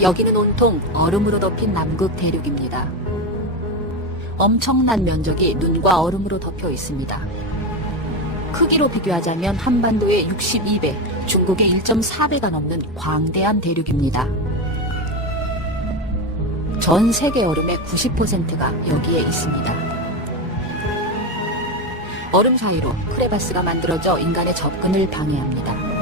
여기는 온통 얼음으로 덮인 남극 대륙입니다. 엄청난 면적이 눈과 얼음으로 덮여 있습니다. 크기로 비교하자면 한반도의 62배, 중국의 1.4배가 넘는 광대한 대륙입니다. 전 세계 얼음의 90%가 여기에 있습니다. 얼음 사이로 크레바스가 만들어져 인간의 접근을 방해합니다.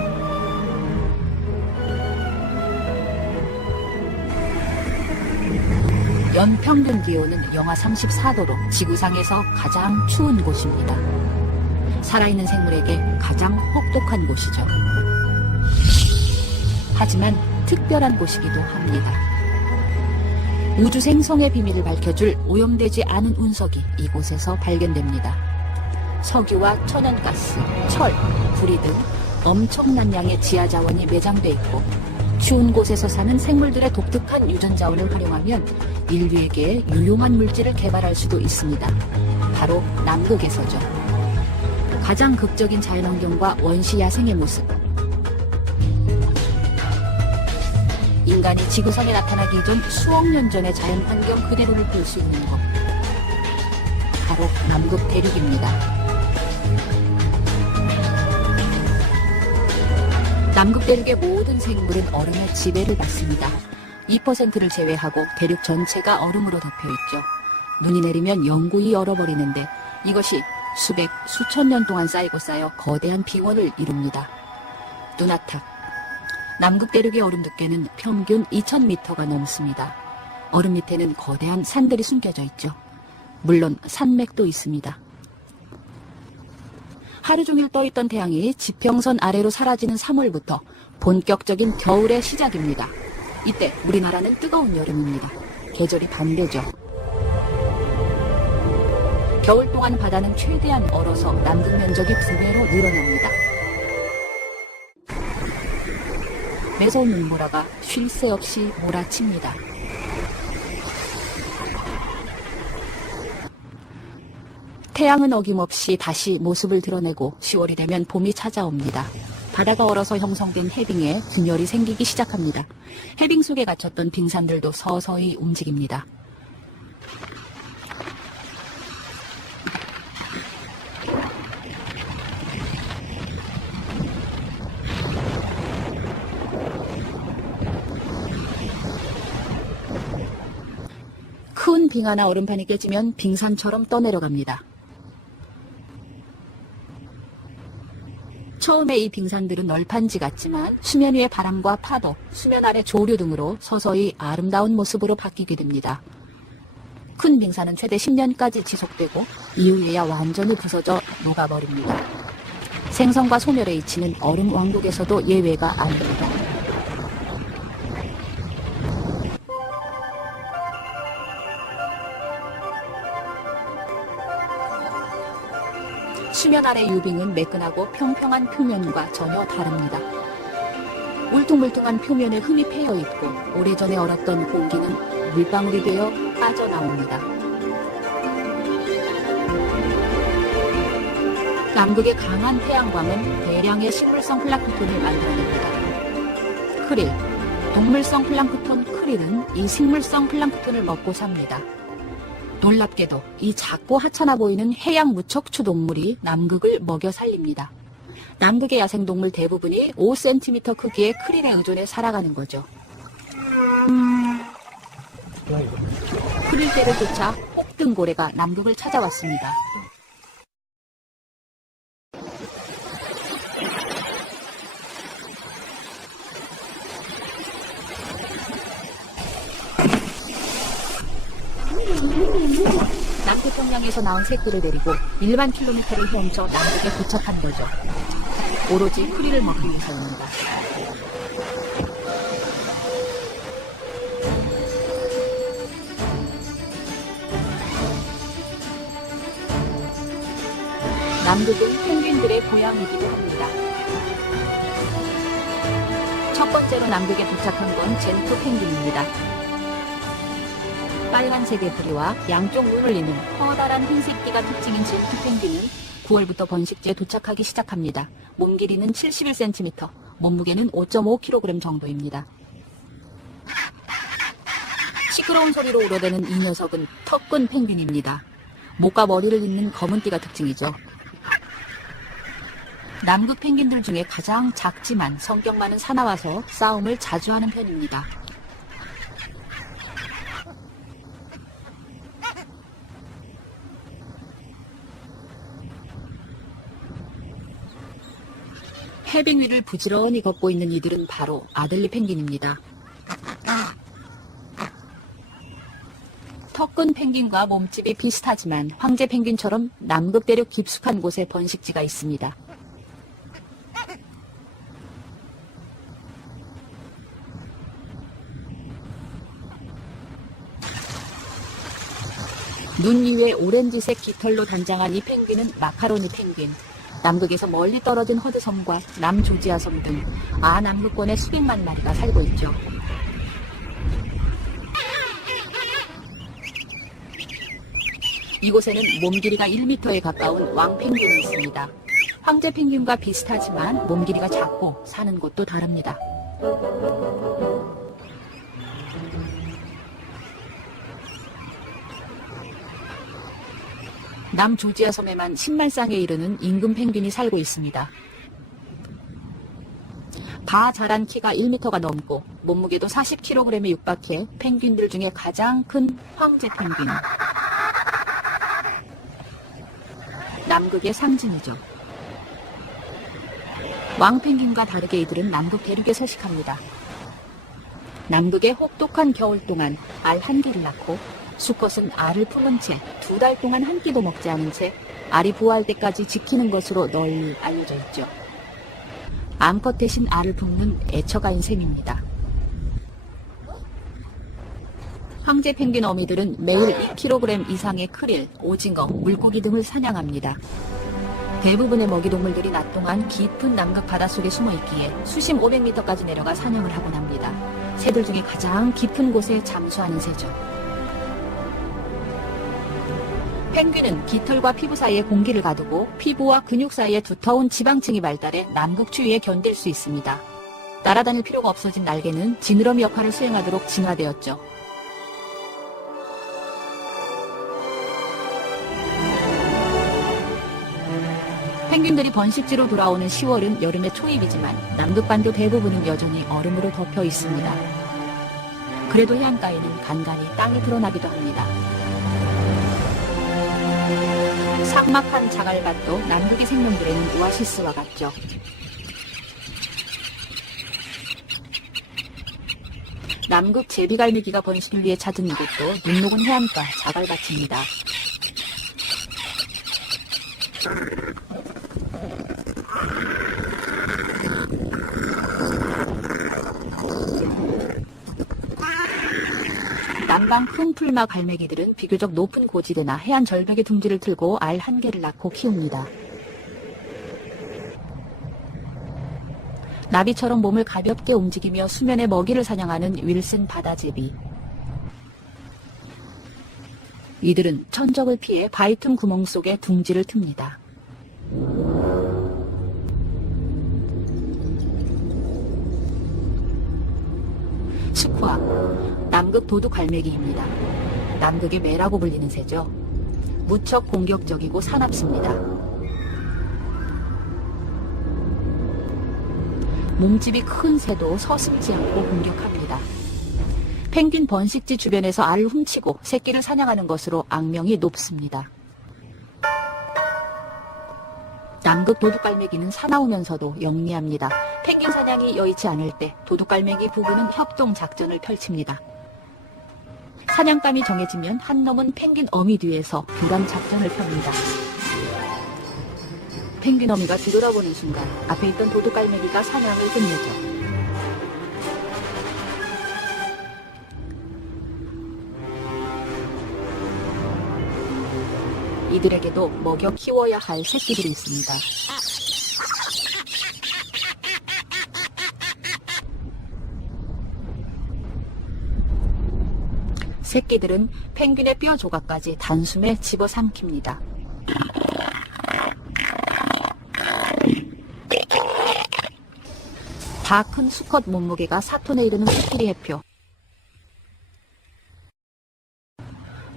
연평균 기온은 영하 34도로 지구상에서 가장 추운 곳입니다. 살아있는 생물에게 가장 혹독한 곳이죠. 하지만 특별한 곳이기도 합니다. 우주 생성의 비밀을 밝혀줄 오염되지 않은 운석이 이곳에서 발견됩니다. 석유와 천연가스, 철, 구리 등 엄청난 양의 지하 자원이 매장돼 있고 추운 곳에서 사는 생물들의 독특한 유전자원을 활용하면 인류에게 유용한 물질을 개발할 수도 있습니다. 바로 남극에서죠. 가장 극적인 자연환경과 원시 야생의 모습. 인간이 지구상에 나타나기 전 수억 년 전의 자연환경 그대로를 볼 수 있는 곳. 바로 남극 대륙입니다. 남극 대륙의 모든 생물은 얼음의 지배를 받습니다. 2%를 제외하고 대륙 전체가 얼음으로 덮여있죠. 눈이 내리면 영구히 얼어버리는데 이것이 수백, 수천 년 동안 쌓이고 쌓여 거대한 빙원을 이룹니다. 누나탁. 남극 대륙의 얼음 두께는 평균 2000m가 넘습니다. 얼음 밑에는 거대한 산들이 숨겨져 있죠. 물론 산맥도 있습니다. 하루 종일 떠있던 태양이 지평선 아래로 사라지는 3월부터 본격적인 겨울의 시작입니다. 이때 우리나라는 뜨거운 여름입니다. 계절이 반대죠. 겨울 동안 바다는 최대한 얼어서 남극 면적이 2배로 늘어납니다. 매서운 눈보라가 쉴 새 없이 몰아칩니다. 태양은 어김없이 다시 모습을 드러내고 10월이 되면 봄이 찾아옵니다. 바다가 얼어서 형성된 해빙에 균열이 생기기 시작합니다. 해빙 속에 갇혔던 빙산들도 서서히 움직입니다. 큰 빙하나 얼음판이 깨지면 빙산처럼 떠내려갑니다. 처음에 이 빙산들은 널판지 같지만 수면 위의 바람과 파도, 수면 아래 조류 등으로 서서히 아름다운 모습으로 바뀌게 됩니다. 큰 빙산은 최대 10년까지 지속되고 이후에야 완전히 부서져 녹아버립니다. 생성과 소멸에 이치는 얼음 왕국에서도 예외가 아닙니다. 수면 아래 유빙은 매끈하고 평평한 표면과 전혀 다릅니다. 울퉁불퉁한 표면에 흠이 패여 있고 오래전에 얼었던 공기는 물방울이 되어 빠져나옵니다. 남극의 강한 태양광은 대량의 식물성 플랑크톤을 만들어냅니다. 크릴, 동물성 플랑크톤 크릴은 이 식물성 플랑크톤을 먹고 삽니다. 놀랍게도 이 작고 하찮아 보이는 해양 무척추 동물이 남극을 먹여 살립니다. 남극의 야생동물 대부분이 5cm 크기의 크릴에 의존해 살아가는 거죠. 크릴대를 쫓아 혹등고래가 남극을 찾아왔습니다. 남태평양에서 나온 새끼를 데리고 1만 킬로미터를 헤엄쳐 남극에 도착한 거죠. 오로지 크릴을 먹기 위해서입니다. 남극은 펭귄들의 고향이기도 합니다. 첫 번째로 남극에 도착한 건 젠투 펭귄입니다. 빨간색의 부리와 양쪽 눈을 잇는 커다란 흰새끼가 특징인 젠투 펭귄은 9월부터 번식지에 도착하기 시작합니다. 몸 길이는 71cm, 몸무게는 5.5kg 정도입니다. 시끄러운 소리로 울어대는 이 녀석은 턱근 펭귄입니다. 목과 머리를 잇는 검은 띠가 특징이죠. 남극 펭귄들 중에 가장 작지만 성격 많은 사나와서 싸움을 자주 하는 편입니다. 해빙 위를 부지런히 걷고 있는 이들은 바로 아들리 펭귄입니다. 턱근 펭귄과 몸집이 비슷하지만 황제 펭귄처럼 남극 대륙 깊숙한 곳에 번식지가 있습니다. 눈 위에 오렌지색 깃털로 단장한 이 펭귄은 마카로니 펭귄. 남극에서 멀리 떨어진 허드섬과 남조지아 섬 등 남극권에 수백만 마리가 살고 있죠. 이곳에는 몸 길이가 1m에 가까운 왕펭귄이 있습니다. 황제 펭귄과 비슷하지만 몸 길이가 작고 사는 곳도 다릅니다. 남조지아 섬에만 10만 쌍에 이르는 임금 펭귄이 살고 있습니다. 다 자란 키가 1m가 넘고 몸무게도 40kg에 육박해 펭귄들 중에 가장 큰 황제 펭귄. 남극의 상징이죠. 왕펭귄과 다르게 이들은 남극 대륙에 서식합니다. 남극의 혹독한 겨울 동안 알 한 개를 낳고 수컷은 알을 품은 채 2달 동안 한 끼도 먹지 않은 채 알이 부화할 때까지 지키는 것으로 널리 알려져 있죠. 암컷 대신 알을 품는 애처가인 셈입니다. 황제 펭귄 어미들은 매일 2kg 이상의 크릴, 오징어, 물고기 등을 사냥합니다. 대부분의 먹이동물들이 낮 동안 깊은 남극 바닷속에 숨어 있기에 수심 500m까지 내려가 사냥을 하곤 합니다. 새들 중에 가장 깊은 곳에 잠수하는 새죠. 펭귄은 깃털과 피부 사이에 공기를 가두고 피부와 근육 사이에 두터운 지방층이 발달해 남극 추위에 견딜 수 있습니다. 날아다닐 필요가 없어진 날개는 지느러미 역할을 수행하도록 진화되었죠. 펭귄들이 번식지로 돌아오는 10월은 여름의 초입이지만 남극반도 대부분은 여전히 얼음으로 덮여 있습니다. 그래도 해안가에는 간간히 땅이 드러나기도 합니다. 삭막한 자갈밭도 남극의 생명들에는 오아시스와 같죠. 남극 제비갈매기가 번식을 위해 찾은 이곳도 눈 녹은 해안가 자갈밭입니다. 남방 큰 풀마 갈매기들은 비교적 높은 고지대나 해안 절벽에 둥지를 틀고 알 한 개를 낳고 키웁니다. 나비처럼 몸을 가볍게 움직이며 수면에 먹이를 사냥하는 윌슨 바다제비. 이들은 천적을 피해 바위 틈 구멍 속에 둥지를 틉니다. 스쿠아, 남극 도둑갈매기입니다. 남극의 매라고 불리는 새죠. 무척 공격적이고 사납습니다. 몸집이 큰 새도 서슴지 않고 공격합니다. 펭귄 번식지 주변에서 알을 훔치고 새끼를 사냥하는 것으로 악명이 높습니다. 남극 도둑갈매기는 사나우면서도 영리합니다. 펭귄 사냥이 여의치 않을 때 도둑갈매기 부부는 협동 작전을 펼칩니다. 사냥감이 정해지면 한 놈은 펭귄 어미 뒤에서 교란 작전을 펴니다. 펭귄 어미가 뒤돌아보는 순간 앞에 있던 도둑갈매기가 사냥을 끝내죠. 이들에게도 먹여 키워야 할 새끼들이 있습니다. 새끼들은 펭귄의 뼈 조각까지 단숨에 집어삼킵니다. 다 큰 수컷 몸무게가 4톤에 이르는 코끼리 해표.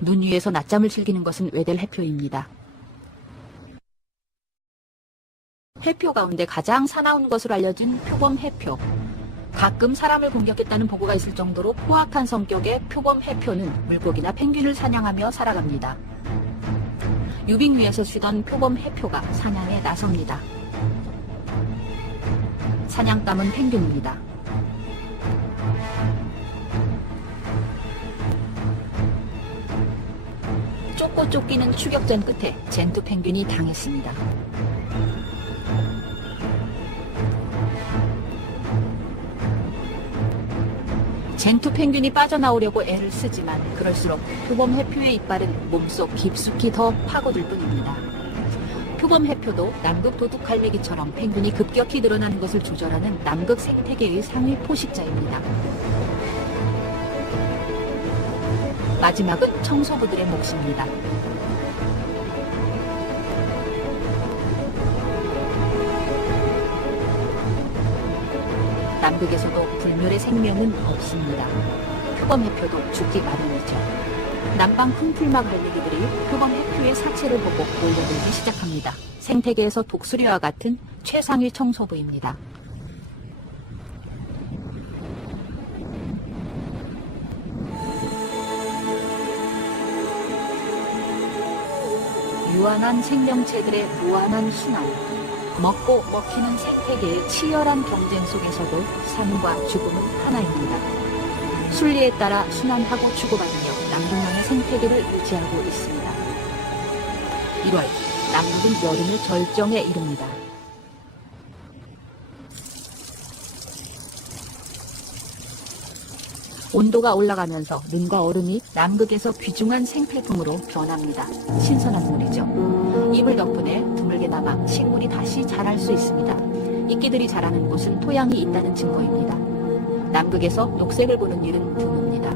눈 위에서 낮잠을 즐기는 것은 외델 해표입니다. 해표 가운데 가장 사나운 것으로 알려진 표범 해표. 가끔 사람을 공격했다는 보고가 있을 정도로 포악한 성격의 표범 해표는 물고기나 펭귄을 사냥하며 살아갑니다. 유빙 위에서 쉬던 표범 해표가 사냥에 나섭니다. 사냥감은 펭귄입니다. 쫓고 쫓기는 추격전 끝에 젠투 펭귄이 당했습니다. 젠투 펭귄이 빠져나오려고 애를 쓰지만 그럴수록 표범 해표의 이빨은 몸속 깊숙이 더 파고들 뿐입니다. 표범 해표도 남극 도둑갈매기처럼 펭귄이 급격히 늘어나는 것을 조절하는 남극 생태계의 상위 포식자입니다. 마지막은 청소부들의 몫입니다. 남극에서도 불멸의 생명은 없습니다. 표범 해표도 죽기 마련이죠. 남방 쿵풀막 갈매기들이 표범 해표의 사체를 보고 몰려들기 시작합니다. 생태계에서 독수리와 같은 최상위 청소부입니다. 유한한 생명체들의 무한한 순환, 먹고 먹히는 생태계의 치열한 경쟁 속에서도 삶과 죽음은 하나입니다. 순리에 따라 순환하고 주고받으며 남극만의 생태계를 유지하고 있습니다. 1월, 남극은 여름의 절정에 이릅니다. 온도가 올라가면서 눈과 얼음이 남극에서 귀중한 생필품으로 변합니다. 신선한 물이죠. 이물 덕분에 드물게 남아 식물이 다시 자랄 수 있습니다. 이끼들이 자라는 곳은 토양이 있다는 증거입니다. 남극에서 녹색을 보는 일은 드뭅니다.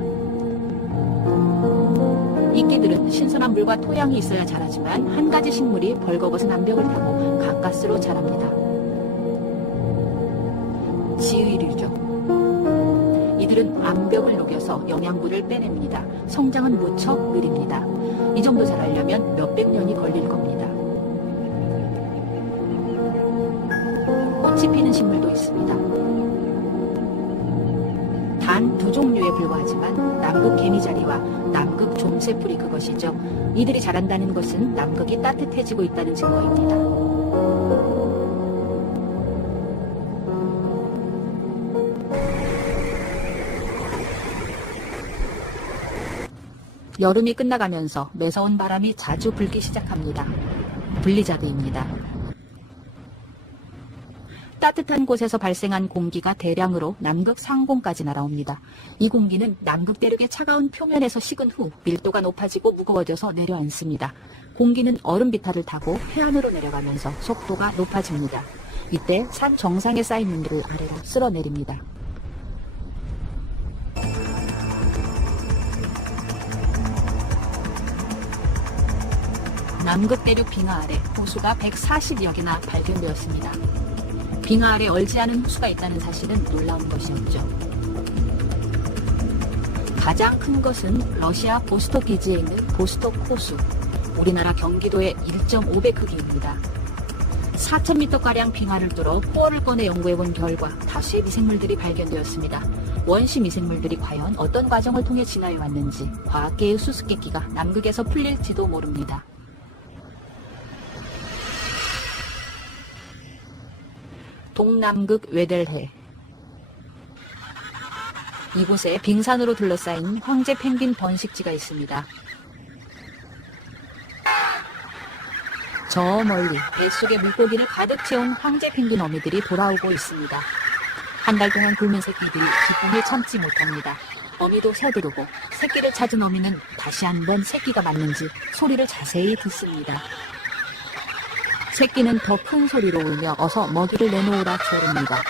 이끼들은 신선한 물과 토양이 있어야 자라지만 한 가지 식물이 벌거벗은 암벽을 타고 가까스로 자랍니다. 지의류죠. 이들은 암벽을 녹여서 영양분을 빼냅니다. 성장은 무척 느립니다. 이 정도 자라려면 몇백 년이 걸릴 겁니다. 꽃이 피는 식물도 있습니다. 단 2종류에 불과하지만 남극 개미자리와 남극 좀새풀이 그것이죠. 이들이 자란다는 것은 남극이 따뜻해지고 있다는 증거입니다. 여름이 끝나가면서 매서운 바람이 자주 불기 시작합니다. 블리자드입니다. 따뜻한 곳에서 발생한 공기가 대량으로 남극 상공까지 날아옵니다. 이 공기는 남극 대륙의 차가운 표면에서 식은 후 밀도가 높아지고 무거워져서 내려앉습니다. 공기는 얼음 비탈을 타고 해안으로 내려가면서 속도가 높아집니다. 이때 산 정상에 쌓인 눈들을 아래로 쓸어내립니다. 남극 대륙 빙하 아래 호수가 140여 개나 발견되었습니다. 빙하 아래 얼지 않은 호수가 있다는 사실은 놀라운 것이었죠. 가장 큰 것은 러시아 보스톡 기지에 있는 보스톡 호수, 우리나라 경기도의 1.5배 크기입니다. 4,000m가량 빙하를 뚫어 포어를 꺼내 연구해본 결과 다수의 미생물들이 발견되었습니다. 원시 미생물들이 과연 어떤 과정을 통해 진화해왔는지 과학계의 수수께끼가 남극에서 풀릴지도 모릅니다. 동남극 외델해. 이곳에 빙산으로 둘러싸인 황제 펭귄 번식지가 있습니다. 저 멀리 뱃속에 물고기를 가득 채운 황제 펭귄 어미들이 돌아오고 있습니다. 한 달 동안 굶은 새끼들이 기쁨을 참지 못합니다. 어미도 서두르고 새끼를 찾은 어미는 다시 한번 새끼가 맞는지 소리를 자세히 듣습니다. 새끼는 더 큰 소리로 울며 어서 먹이를 내놓으라 조릅니다.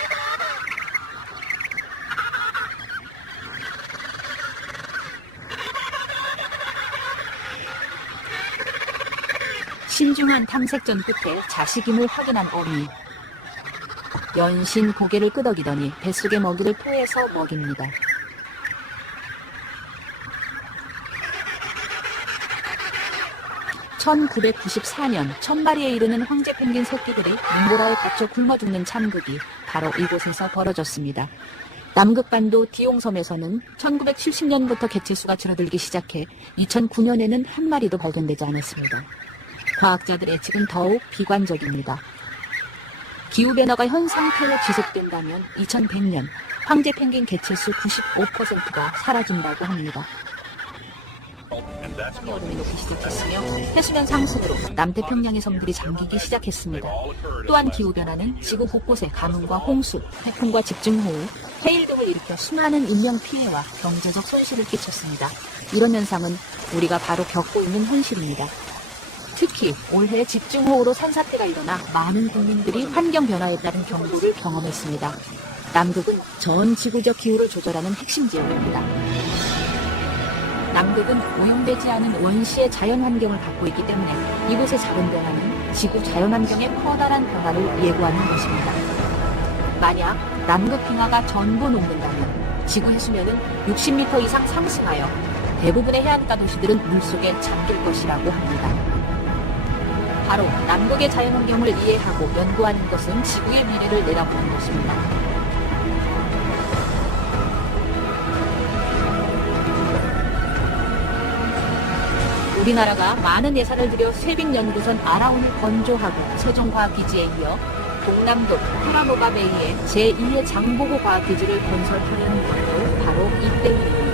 신중한 탐색전 끝에 자식임을 확인한 어미. 연신 고개를 끄덕이더니 뱃속의 먹이를 토해서 먹입니다. 1994년 1000마리에 이르는 황제 펭귄 새끼들이 몽고라에 갇혀 굶어 죽는 참극이 바로 이곳에서 벌어졌습니다. 남극반도 디옹섬에서는 1970년부터 개체수가 줄어들기 시작해 2009년에는 한 마리도 발견되지 않았습니다. 과학자들의 예측은 더욱 비관적입니다. 기후변화가 현 상태로 지속된다면 2100년 황제 펭귄 개체수 95%가 사라진다고 합니다. 해상의 얼음이 녹기 시작했으며 해수면 상승으로 남태평양의 섬들이 잠기기 시작했습니다. 또한 기후변화는 지구 곳곳에 가뭄과 홍수, 태풍과 집중호우, 해일 등을 일으켜 수많은 인명피해와 경제적 손실을 끼쳤습니다. 이런 현상은 우리가 바로 겪고 있는 현실입니다. 특히 올해 집중호우로 산사태가 일어나 많은 국민들이 환경변화에 따른 경고를 경험했습니다. 남극은 전 지구적 기후를 조절하는 핵심 지역입니다. 남극은 오염되지 않은 원시의 자연환경을 갖고 있기 때문에 이곳의 작은 변화는 지구 자연환경의 커다란 변화를 예고하는 것입니다. 만약 남극 빙하가 전부 녹는다면 지구 해수면은 60m 이상 상승하여 대부분의 해안가 도시들은 물속에 잠길 것이라고 합니다. 바로 남극의 자연환경을 이해하고 연구하는 것은 지구의 미래를 내다보는 것입니다. 우리나라가 많은 예산을 들여 쇠빙연구선 아라온을 건조하고 세종과학기지에 이어 동남도 테라노바 베이에 제2의 장보고 과학기지를 건설하려는 것도 바로 이 때문입니다.